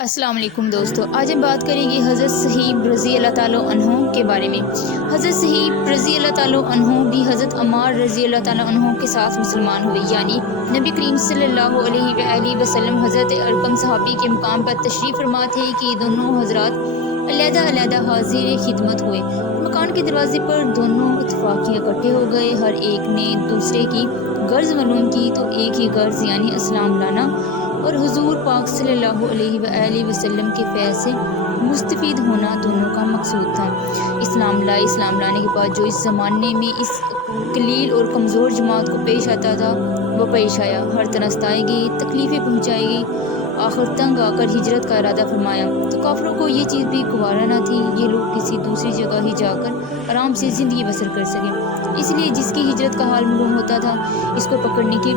अस्सलाम वालेकुम दोस्तों, आज हम बात करेंगे हज़रत सहीब रज़ी अल्लाह ताला अन्हु के बारे में। हज़रत सहीब रज़ी अल्लाह ताला अन्हु भी हज़रत अम्मार रज़ी अल्लाह ताला अन्हु के साथ मुसलमान हुए, यानी नबी करीम सल्लल्लाहु अलैहि वसल्लम हज़रत अरकम सहाबी के मुकाम पर तशरीफ़ फरमा थे कि दोनों हज़रात अलहदा-अलहदा हाज़िर खिदमत हुए। मकान के दरवाज़े पर दोनों इत्तफ़ाक़ी इकट्ठे हो गए। हर एक ने दूसरे की गर्ज़ मालूम की तो एक ही गर्ज़ यानी अस्सलाम लाना और हुज़ूर पाक सल्लल्लाहु अलैहि वसल्लम के फैज़ से मुस्तफ़ीद होना दोनों का मकसूद था। इस्लाम लाने के बाद जो इस ज़माने में इस कलील और कमज़ोर जमात को पेश आता था वो पेश आया। हर तरह सताई गई, तकलीफ़ें पहुँचाई गई। आखिर तंग आकर हिजरत का इरादा फरमाया तो काफिरों को ये चीज़ भी गवारा न थी, ये लोग किसी दूसरी जगह ही जाकर आराम से ज़िंदगी बसर कर सकें। इसलिए जिसकी हिजरत का हाल मालूम होता था इसको पकड़ने की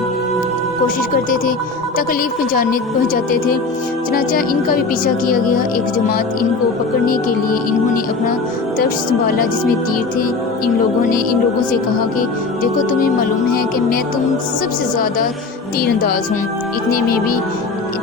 कोशिश करते थे, तकलीफ़ पहुँचाते थे। चनाचा इनका भी पीछा किया गया। एक जमात इनको पकड़ने के लिए इन्होंने अपना तर्श संभाला जिसमें तीर थे। इन लोगों से कहा कि देखो, तुम्हें मालूम है कि मैं तुम सबसे ज़्यादा तीर अंदाज हूँ, इतने में भी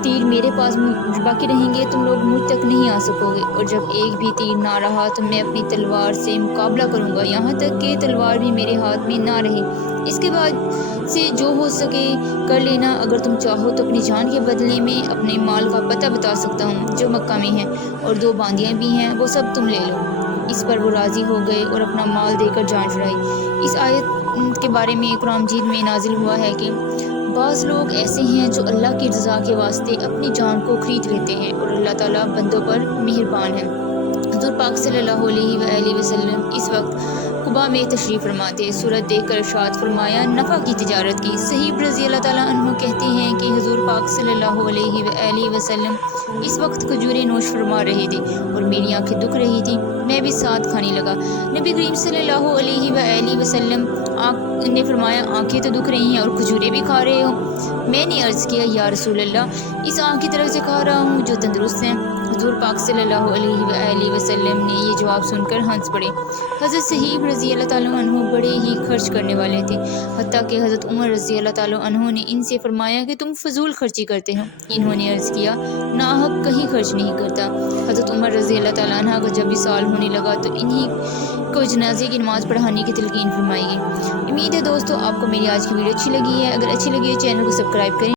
तीर मेरे पास बाकी रहेंगे, तुम लोग मुझ तक नहीं आ सकोगे। और जब एक भी तीर ना रहा तो मैं अपनी तलवार से मुकाबला करूँगा, यहाँ तक कि तलवार भी मेरे हाथ में ना रहे। इसके बाद से जो हो सके कर लेना। अगर तुम चाहो तो अपनी जान के बदले में अपने माल का पता बता सकता हूँ जो मक्का में है, और 2 बांदियाँ भी हैं, वो सब तुम ले लो। इस पर वो राज़ी हो गए और अपना माल देकर जान छुड़ाई। इस आयत के बारे में कुरान मजीद में नाजिल हुआ है कि बाज़ लोग ऐसे हैं जो अल्लाह की रज़ा के वास्ते अपनी जान को खरीद लेते हैं और अल्लाह ताला बंदों पर मेहरबान है। हुज़ूर पाक सल्लल्लाहु अलैहि वसल्लम इस वक्त कुबा में तशरीफ़ फरमा थे। सूरत देख कर इरशाद फरमाया, नफ़ा की तिजारत की। सहीब रज़ी अल्लाह ताला अन्हु कहते हैं कि हुज़ूर पाक सल्लल्लाहु अलैहि वसल्लम इस वक्त खजूरें नोश फरमा रहे थे और मेरी आंखें दुख रही थी, मैं भी साथ खाने लगा। नबी करीम सल्लल्लाहु अलैहि वसल्लम ने फरमाया, आंखें तो दुख रही हैं और खजूरें भी खा रहे हो। मैंने अर्ज़ किया, या रसूल अल्लाह, इस आँख की तरफ से खा रहा हूँ जो तंदुरुस्त हैं। हुज़ूर पाक सल्लल्लाहु अलैहि वसल्लम ने ये जवाब सुनकर हंस पड़े। हज़रत सहीब रज़ी अल्लाह ताला अन्हु बड़े ही खर्च करने वाले थे, हत्ता कि हज़रत उमर रज़ी अल्लाह ताला अन्हु ने इनसे फरमाया कि तुम फजूल खर्ची करते हो। इन्होंने अर्ज़ किया, नाहक कहीं खर्च नहीं करता। हज़रत उमर रज़ी अल्लाह ताला अन्हा का जब विसाल होने लगा तो इन्हीं को जनाजे की नमाज़ पढ़ाने की तलकीन फरमाई गई। उम्मीद है दोस्तों आपको मेरी आज की वीडियो अच्छी लगी है। अगर अच्छी लगी है चैनल को सब्सक्राइब करें।